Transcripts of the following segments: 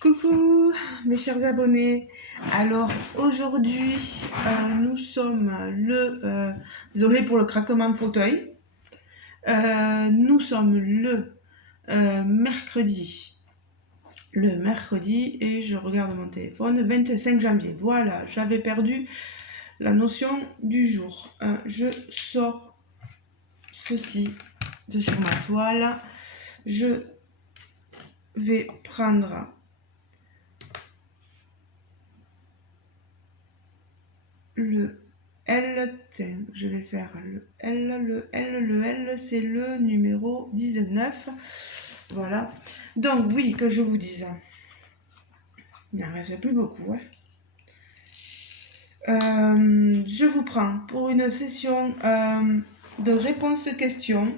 Coucou mes chers abonnés. Alors aujourd'hui nous sommes désolé pour le craquement de fauteuil. Nous sommes mercredi. Le mercredi et je regarde mon téléphone, 25 janvier. Voilà, j'avais perdu la notion du jour. Je sors ceci de sur ma toile. Je vais prendre le L, je vais faire le L, c'est le numéro 19. Voilà. Donc, oui, que je vous dise. Il n'en reste plus beaucoup. Je vous prends pour une session de réponse-questions.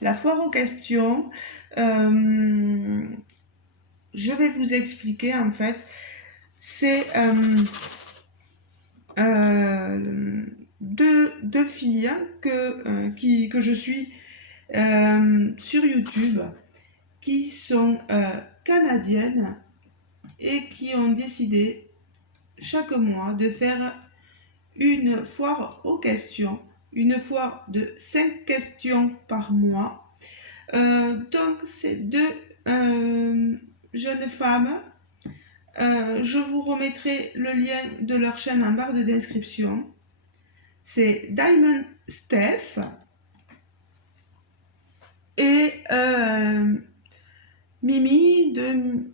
La foire aux questions. Je vais vous expliquer, en fait. C'est deux filles que je suis sur YouTube, qui sont canadiennes et qui ont décidé chaque mois de faire une foire aux questions, une foire de 5 questions par mois. Donc ces deux jeunes femmes, je vous remettrai le lien de leur chaîne en barre de description. C'est Diamond Steph et Mimi de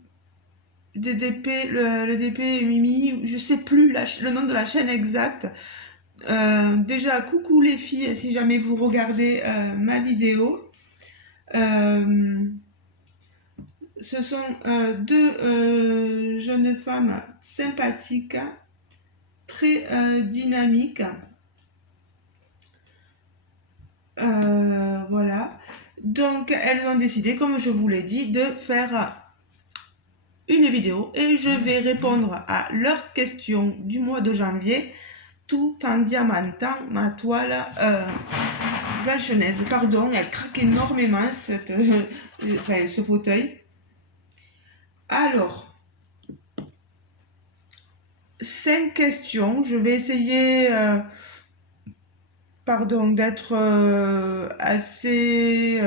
DP, le DP Mimi, je sais plus le nom de la chaîne exacte. Déjà, coucou les filles, si jamais vous regardez ma vidéo. Ce sont deux jeunes femmes sympathiques, très dynamiques. Voilà. Donc, elles ont décidé, comme je vous l'ai dit, de faire une vidéo et je vais répondre à leurs questions du mois de janvier tout en diamantant ma toile blanche-neige. Pardon, elle craque énormément ce fauteuil. Alors, 5 questions. Je vais essayer d'être assez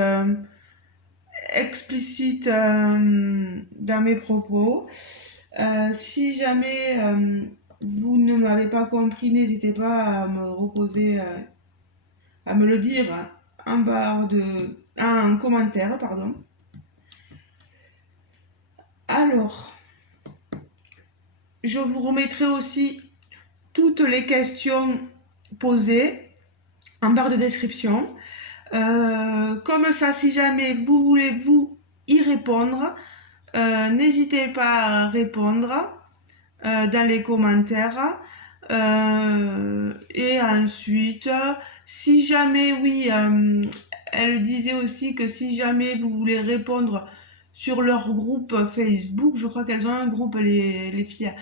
explicite dans mes propos. Si jamais vous ne m'avez pas compris, n'hésitez pas à à me le dire en commentaire, pardon. Alors, je vous remettrai aussi toutes les questions posées en barre de description. Comme ça, si jamais vous voulez y répondre, n'hésitez pas à répondre dans les commentaires. Et ensuite, si jamais, oui, elle disait aussi que si jamais vous voulez répondre sur leur groupe Facebook, je crois qu'elles ont un groupe, les filles,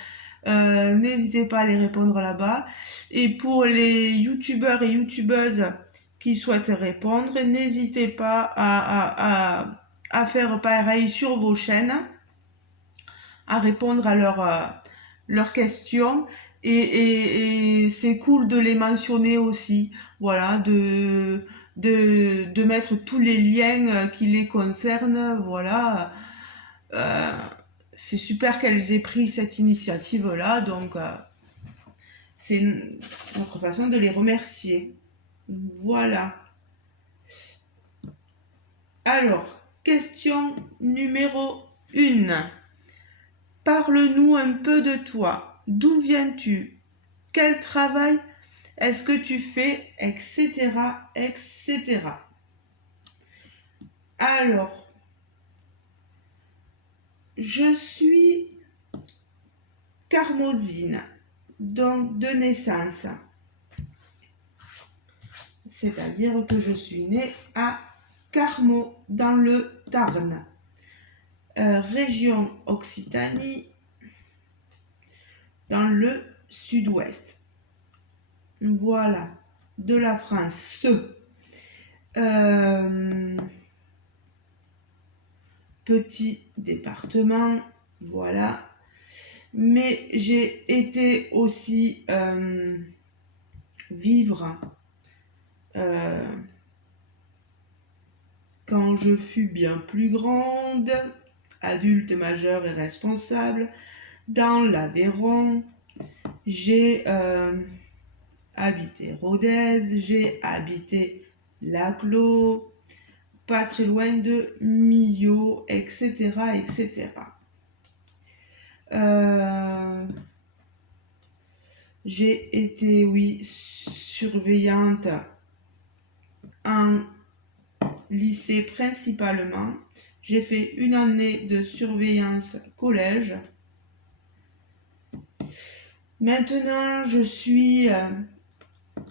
n'hésitez pas à les répondre là-bas. Et pour les youtubeurs et youtubeuses qui souhaitent répondre, n'hésitez pas à faire pareil sur vos chaînes, à répondre à leurs questions. Et c'est cool de les mentionner aussi, voilà, de mettre tous les liens qui les concernent, voilà. C'est super qu'elles aient pris cette initiative-là, donc c'est notre façon de les remercier. Voilà. Alors, question numéro 1. Parle-nous un peu de toi. D'où viens-tu? Quel travail est-ce que tu fais? Etc. etc. Alors, je suis carmosine, donc de naissance. C'est-à-dire que je suis née à Carmaux, dans le Tarn. Région Occitanie, dans le sud-ouest. Voilà, de la France. Petit département voilà. Mais j'ai été aussi vivre quand je fus bien plus grande, adulte, majeure et responsable, dans l'Aveyron. J'ai habité Rodez, j'ai habité Laclos, pas très loin de Millau, etc. etc. J'ai été, oui, surveillante en lycée principalement. J'ai fait une année de surveillance collège. Maintenant, je suis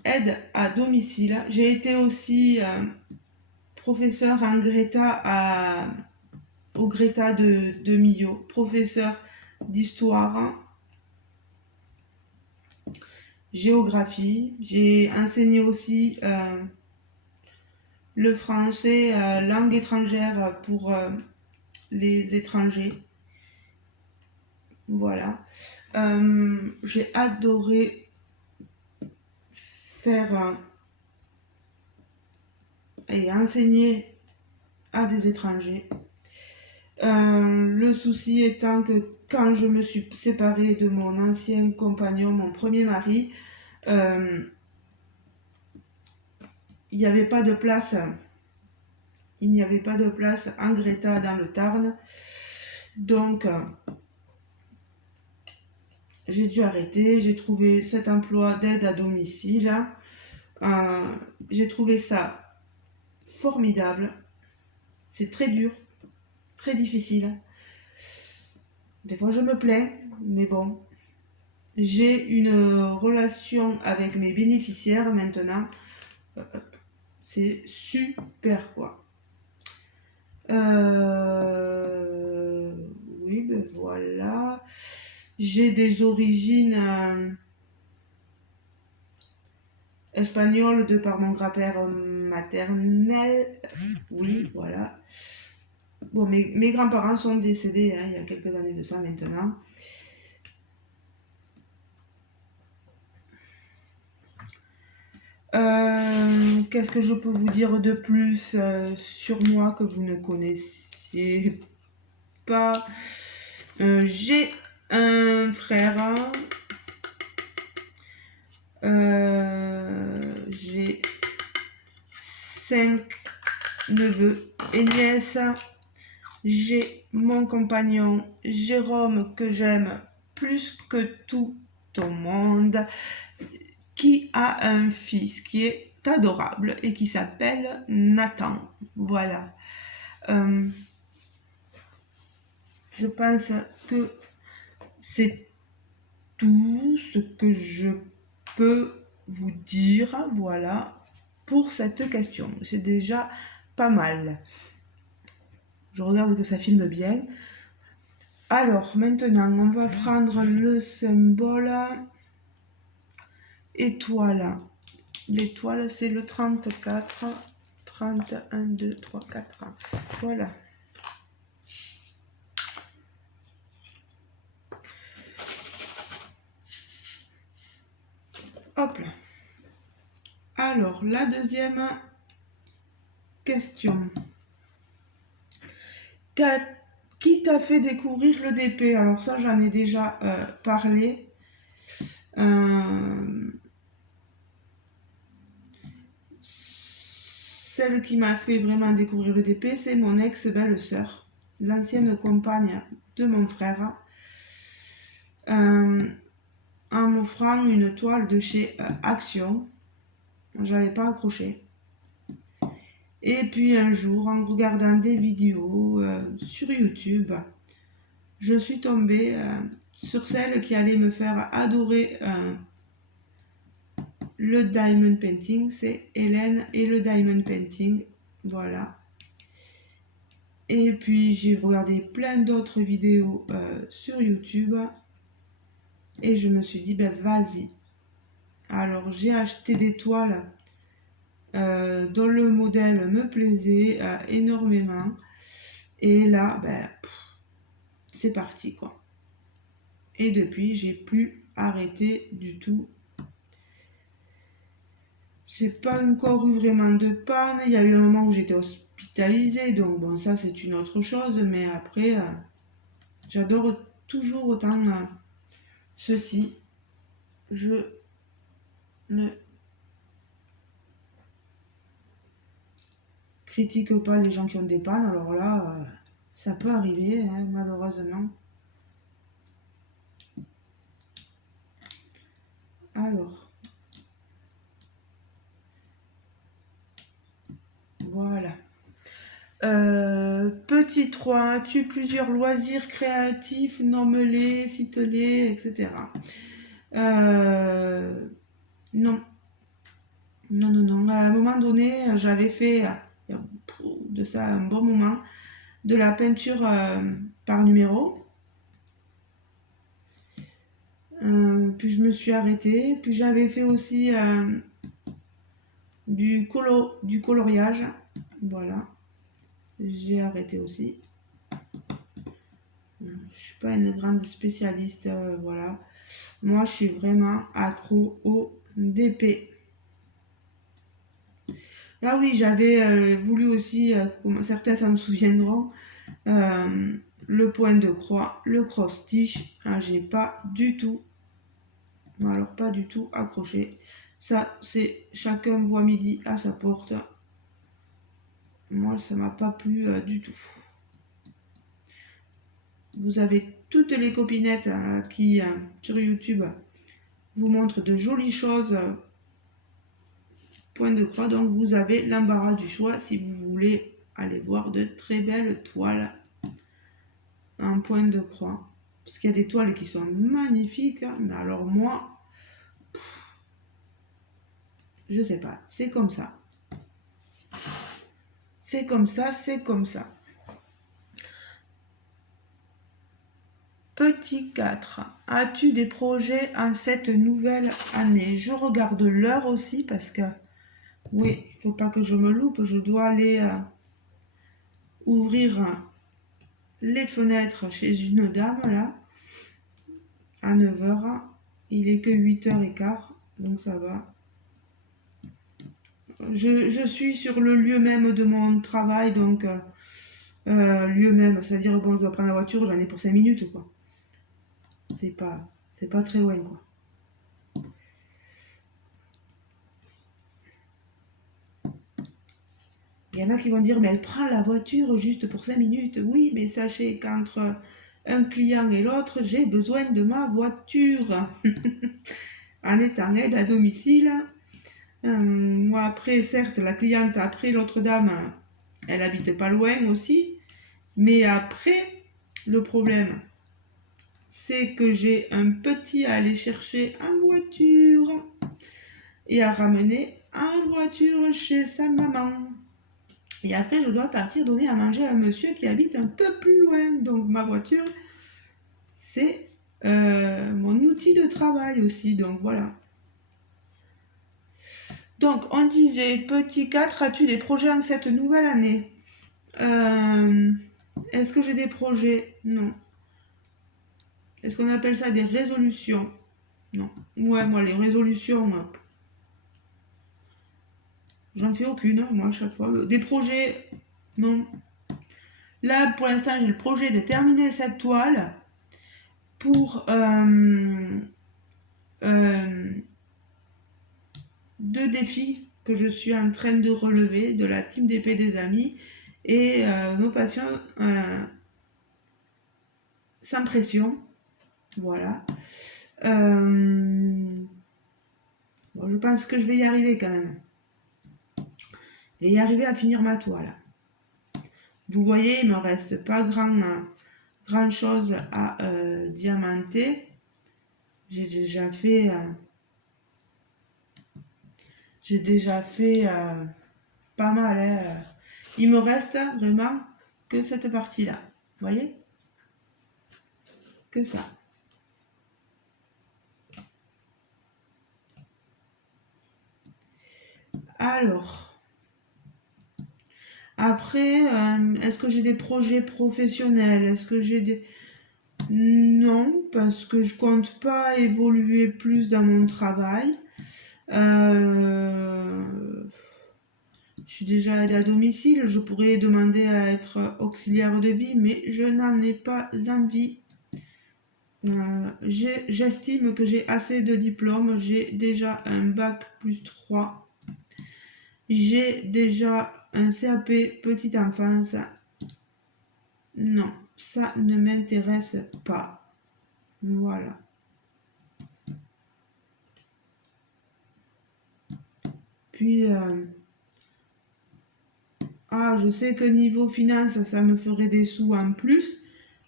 aide à domicile. J'ai été aussi professeur en au Greta de Millau, professeur d'histoire, géographie. J'ai enseigné aussi le français, langue étrangère pour les étrangers. Voilà. J'ai adoré faire et enseigner à des étrangers. Le souci étant que quand je me suis séparée de mon ancien compagnon, mon premier mari, il n'y avait pas de place. Il n'y avait pas de place en Greta dans le Tarn. Donc, j'ai dû arrêter. J'ai trouvé cet emploi d'aide à domicile. J'ai trouvé ça formidable. C'est très dur, très difficile. Des fois, je me plains, mais bon. J'ai une relation avec mes bénéficiaires maintenant. C'est super, quoi. Oui, ben voilà. J'ai des origines espagnoles de par mon grand-père maternel. Oui, voilà. Bon, mes grands-parents sont décédés il y a quelques années de ça maintenant. Qu'est-ce que je peux vous dire de plus sur moi que vous ne connaissiez pas? J'ai un frère. J'ai 5 neveux et nièces. J'ai mon compagnon Jérôme que j'aime plus que tout au monde, qui a un fils qui est adorable et qui s'appelle Nathan. Voilà. Je pense que c'est tout ce que je peux vous dire, voilà, pour cette question. C'est déjà pas mal. Je regarde que ça filme bien. Alors, maintenant, on va prendre le symbole étoile. L'étoile, c'est le 34. 31, 2, 3, 4. Voilà. Hop là. Alors, la deuxième question. Qui t'a fait découvrir le DP? Alors ça, j'en ai déjà parlé. Celle qui m'a fait vraiment découvrir le DP, c'est mon ex-belle-sœur, l'ancienne compagne de mon frère, en m'offrant une toile de chez Action. J'avais pas accroché. Et puis un jour, en regardant des vidéos sur YouTube, je suis tombée sur celle qui allait me faire adorer le diamond painting. C'est Hélène et le diamond painting. Voilà. Et puis j'ai regardé plein d'autres vidéos sur YouTube. Et je me suis dit, ben vas-y. Alors j'ai acheté des toiles dont le modèle me plaisait énormément. Et là, ben, c'est parti quoi. Et depuis, j'ai plus arrêté du tout. J'ai pas encore eu vraiment de panne. Il y a eu un moment où j'étais hospitalisée, donc bon, ça c'est une autre chose. Mais après, j'adore toujours autant ceci. Je ne critique pas les gens qui ont des pannes. Alors là, ça peut arriver, hein, malheureusement. Alors, voilà. Petit 3, as-tu plusieurs loisirs créatifs? Nomme-les, cite-les, etc. Non, non, non, non. À un moment donné, j'avais fait, il y a de ça un bon moment, de la peinture par numéro. Puis je me suis arrêtée. Puis j'avais fait aussi du coloriage. Voilà. J'ai arrêté aussi. Je suis pas une grande spécialiste. Voilà. Moi, je suis vraiment accro au DP. Là, oui, j'avais voulu aussi, comme certains s'en souviendront, le point de croix, le cross-stitch. J'ai pas du tout, alors pas du tout accroché. Ça, c'est chacun voit midi à sa porte. Moi, ça m'a pas plu du tout. Vous avez toutes les copinettes qui, sur YouTube, vous montrent de jolies choses, point de croix. Donc, vous avez l'embarras du choix si vous voulez aller voir de très belles toiles en point de croix. Parce qu'il y a des toiles qui sont magnifiques, hein, mais alors moi, je sais pas, c'est comme ça. C'est comme ça, c'est comme ça. Petit 4. As-tu des projets en cette nouvelle année? Je regarde l'heure aussi parce que, oui, il ne faut pas que je me loupe. Je dois aller ouvrir les fenêtres chez une dame là, à 9h. Il est que 8h15, donc ça va. Je suis sur le lieu même de mon travail, donc lieu même, c'est-à-dire bon, je dois prendre la voiture, j'en ai pour 5 minutes quoi. C'est pas très loin quoi. Il y en a qui vont dire mais elle prend la voiture juste pour 5 minutes. Oui, mais sachez qu'entre un client et l'autre, j'ai besoin de ma voiture en étant aide à domicile. Moi après, certes, la cliente après l'autre dame, elle habite pas loin aussi, mais après le problème c'est que j'ai un petit à aller chercher en voiture et à ramener en voiture chez sa maman. Et après, je dois partir donner à manger à un monsieur qui habite un peu plus loin. Donc ma voiture, c'est mon outil de travail aussi. Donc voilà. Donc on disait, petit 4, as-tu des projets en cette nouvelle année? Est-ce que j'ai des projets? Non. Est-ce qu'on appelle ça des résolutions? Non. Ouais, moi, les résolutions, j'en fais aucune, moi, à chaque fois. Des projets, non. Là, pour l'instant, j'ai le projet de terminer cette toile pour deux défis que je suis en train de relever de la team d'épée des amis et nos passions sans pression. Voilà. Bon, je pense que je vais y arriver quand même. Je vais y arriver à finir ma toile. Vous voyez, il ne me reste pas grand chose à diamanter. J'ai déjà fait pas mal. Hein. Il me reste vraiment que cette partie-là. Vous voyez? Que ça. Alors, après, est-ce que j'ai des projets professionnels? Est-ce que j'ai des... parce que je compte pas évoluer plus dans mon travail. Je suis déjà aidée à domicile, je pourrais demander à être auxiliaire de vie, mais je n'en ai pas envie. J'estime que j'ai assez de diplômes, j'ai déjà un bac plus 3, j'ai déjà un CAP petite enfance. Non, ça ne m'intéresse pas. Voilà. Puis, je sais que niveau finance, ça me ferait des sous en plus,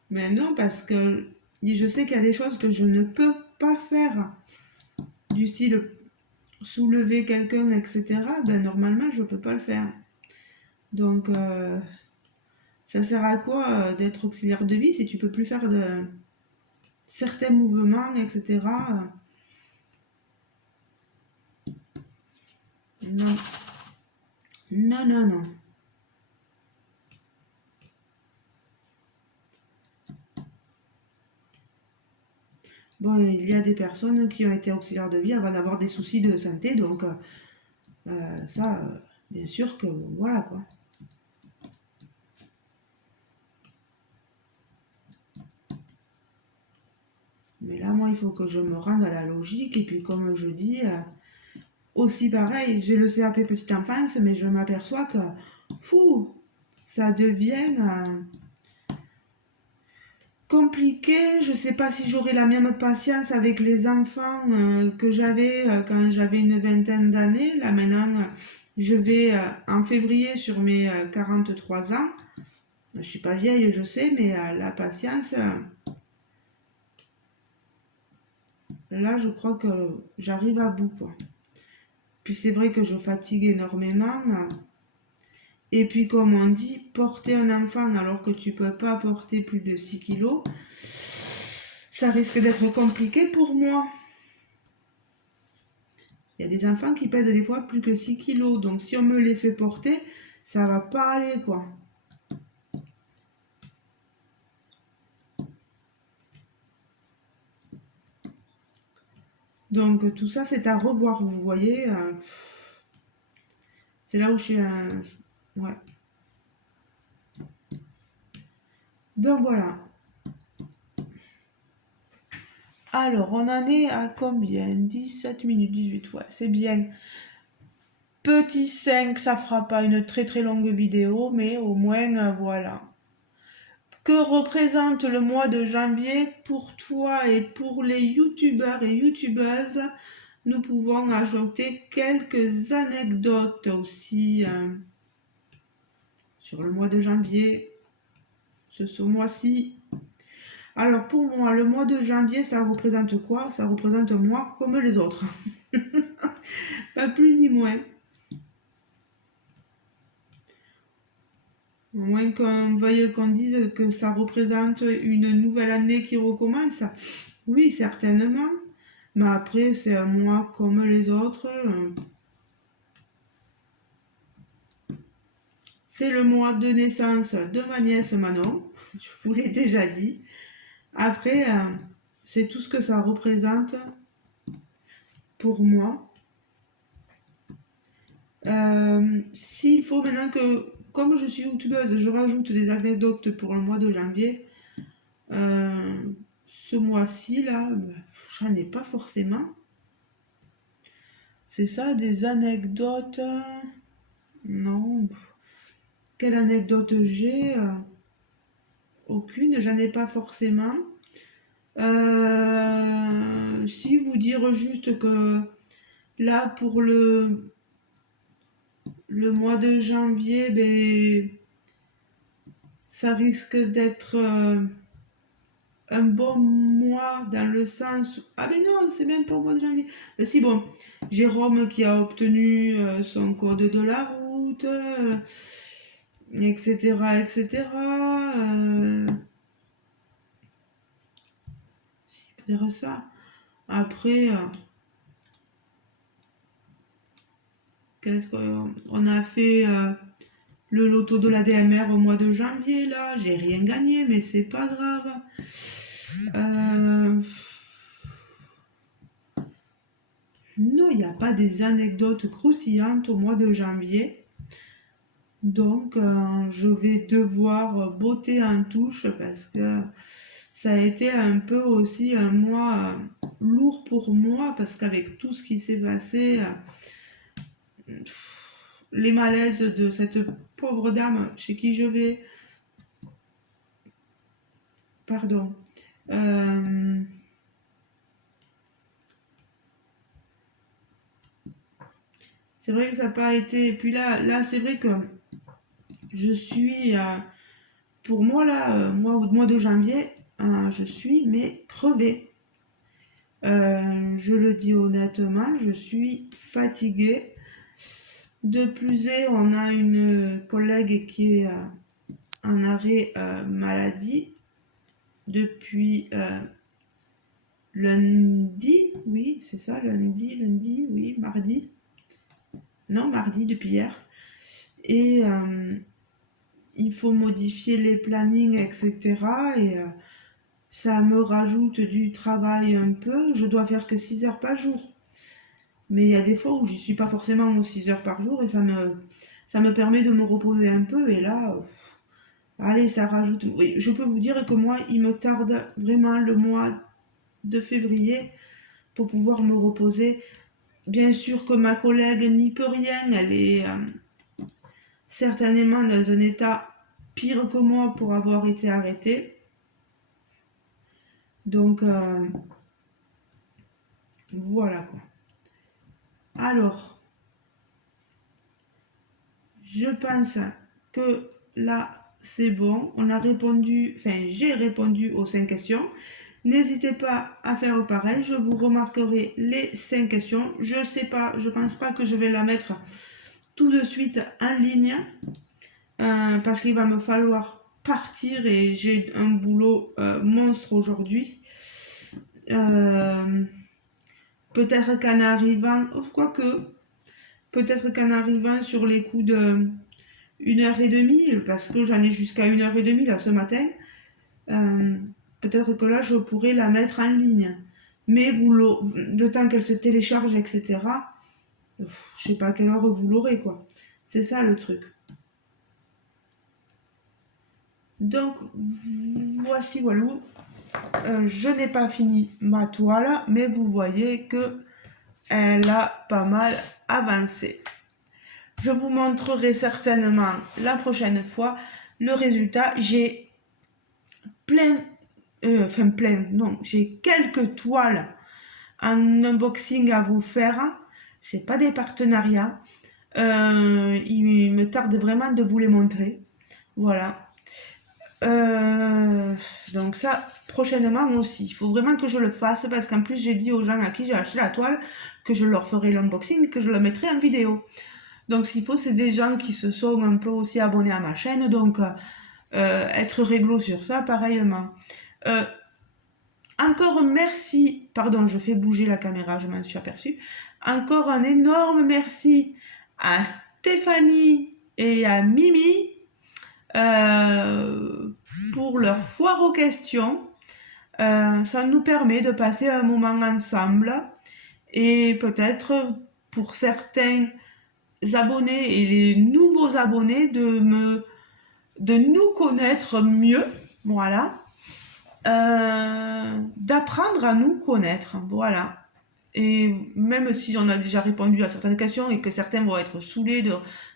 mais non, parce que je sais qu'il y a des choses que je ne peux pas faire, du style soulever quelqu'un, etc. Ben, normalement, je ne peux pas le faire. Donc, ça sert à quoi d'être auxiliaire de vie si tu peux plus faire de certains mouvements, etc. Non, non, non, non. Bon, il y a des personnes qui ont été auxiliaires de vie avant d'avoir des soucis de santé, donc ça, bien sûr que voilà quoi. Mais là, moi, il faut que je me rende à la logique, et puis comme je dis, aussi pareil, j'ai le CAP petite enfance, mais je m'aperçois que, fou, ça devient compliqué. Je sais pas si j'aurai la même patience avec les enfants que j'avais quand j'avais une vingtaine d'années. Là maintenant, je vais en février sur mes 43 ans. Je suis pas vieille, je sais, mais la patience, là, je crois que j'arrive à bout, quoi. Puis c'est vrai que je fatigue énormément. Et puis, comme on dit, porter un enfant alors que tu peux pas porter plus de 6 kilos, ça risque d'être compliqué pour moi. Il y a des enfants qui pèsent des fois plus que 6 kilos, donc si on me les fait porter, ça va pas aller, quoi. Donc tout ça, c'est à revoir, vous voyez. C'est là où je suis... ouais. Donc voilà. Alors, on en est à combien? 17 minutes 18, ouais, c'est bien. Petit 5, ça fera pas une très très longue vidéo, mais au moins, voilà. Que représente le mois de janvier pour toi et pour les youtubeurs et youtubeuses? Nous pouvons ajouter quelques anecdotes aussi sur le mois de janvier, ce mois-ci. Alors pour moi, le mois de janvier, ça représente quoi? Ça représente moi comme les autres. Pas plus ni moins. Au moins qu'on veuille qu'on dise que ça représente une nouvelle année qui recommence. Oui, certainement. Mais après, c'est un mois comme les autres. C'est le mois de naissance de ma nièce Manon. Je vous l'ai déjà dit. Après, c'est tout ce que ça représente pour moi. S'il faut maintenant que, comme je suis youtubeuse, je rajoute des anecdotes pour le mois de janvier, ce mois-ci là, j'en ai pas forcément. C'est ça, des anecdotes. Non. Quelle anecdote j'ai? Aucune, j'en ai pas forcément. Si vous dire juste que là pour le mois de janvier, ben, ça risque d'être un bon mois dans le sens... Ah ben non, c'est même pas au mois de janvier. Si bon, Jérôme qui a obtenu son code de la route, etc. etc. Si je peux dire ça. Après, qu'est-ce qu'on a fait le loto de la DMR au mois de janvier là, j'ai rien gagné mais c'est pas grave. n'a pas des anecdotes croustillantes au mois de janvier. Donc, je vais devoir botter en touche parce que ça a été un peu aussi un mois lourd pour moi parce qu'avec tout ce qui s'est passé, les malaises de cette pauvre dame chez qui je vais, pardon, c'est vrai que ça n'a pas été. Et puis là c'est vrai que je suis, pour moi là, mois de janvier, je suis mais crevée. Je le dis honnêtement, je suis fatiguée. De plus est, on a une collègue qui est en arrêt maladie depuis lundi, oui, c'est ça, lundi, oui, mardi. Non, mardi, depuis hier. Et il faut modifier les plannings, etc. Et ça me rajoute du travail un peu. Je dois faire que 6 heures par jour. Mais il y a des fois où je suis pas forcément aux 6 heures par jour et ça me permet de me reposer un peu. Et là, allez, ça rajoute. Oui, je peux vous dire que moi, il me tarde vraiment le mois de février pour pouvoir me reposer. Bien sûr que ma collègue n'y peut rien. Elle est certainement dans un état pire que moi pour avoir été arrêtée. Donc, voilà quoi. Alors, je pense que là, c'est bon. On a répondu, enfin, j'ai répondu aux 5 questions. N'hésitez pas à faire pareil. Je vous remarquerai les 5 questions. Je sais pas, je pense pas que je vais la mettre tout de suite en ligne parce qu'il va me falloir partir et j'ai un boulot monstre aujourd'hui. Peut-être qu'en arrivant, quoique, peut-être qu'en arrivant sur les coups de 1h30, parce que j'en ai jusqu'à 1h30 là ce matin, peut-être que là je pourrais la mettre en ligne. Mais le temps qu'elle se télécharge, etc., je sais pas à quelle heure vous l'aurez quoi. C'est ça le truc. Donc voici voilà. Je n'ai pas fini ma toile, mais vous voyez que elle a pas mal avancé. Je vous montrerai certainement la prochaine fois le résultat. J'ai j'ai quelques toiles en unboxing à vous faire. C'est pas des partenariats. Il me tarde vraiment de vous les montrer. Voilà. Donc ça, prochainement aussi. Il faut vraiment que je le fasse parce qu'en plus, j'ai dit aux gens à qui j'ai acheté la toile que je leur ferai l'unboxing, que je le mettrai en vidéo. Donc s'il faut, c'est des gens qui se sont un peu aussi abonnés à ma chaîne. Donc être réglo sur ça, pareillement. Encore merci, pardon, je fais bouger la caméra, je m'en suis aperçue. Encore un énorme merci à Stéphanie et à Mimi pour leur foire aux questions. Ça nous permet de passer un moment ensemble et peut-être pour certains abonnés et les nouveaux abonnés de nous connaître mieux, voilà, d'apprendre à nous connaître, voilà. Et même si on a déjà répondu à certaines questions et que certains vont être saoulés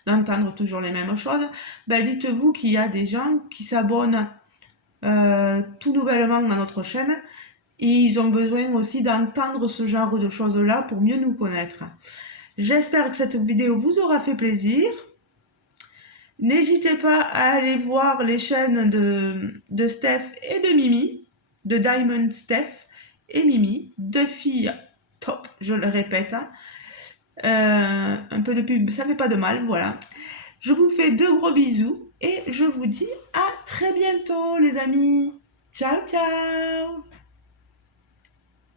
d'entendre toujours les mêmes choses, ben dites-vous qu'il y a des gens qui s'abonnent tout nouvellement à notre chaîne et ils ont besoin aussi d'entendre ce genre de choses-là pour mieux nous connaître. J'espère que cette vidéo vous aura fait plaisir. N'hésitez pas à aller voir les chaînes de Steph et de Mimi, de Diamond Steph et Mimi, deux filles top, je le répète. Un peu de pub, ça fait pas de mal, voilà. Je vous fais de gros bisous et je vous dis à très bientôt les amis. Ciao, ciao!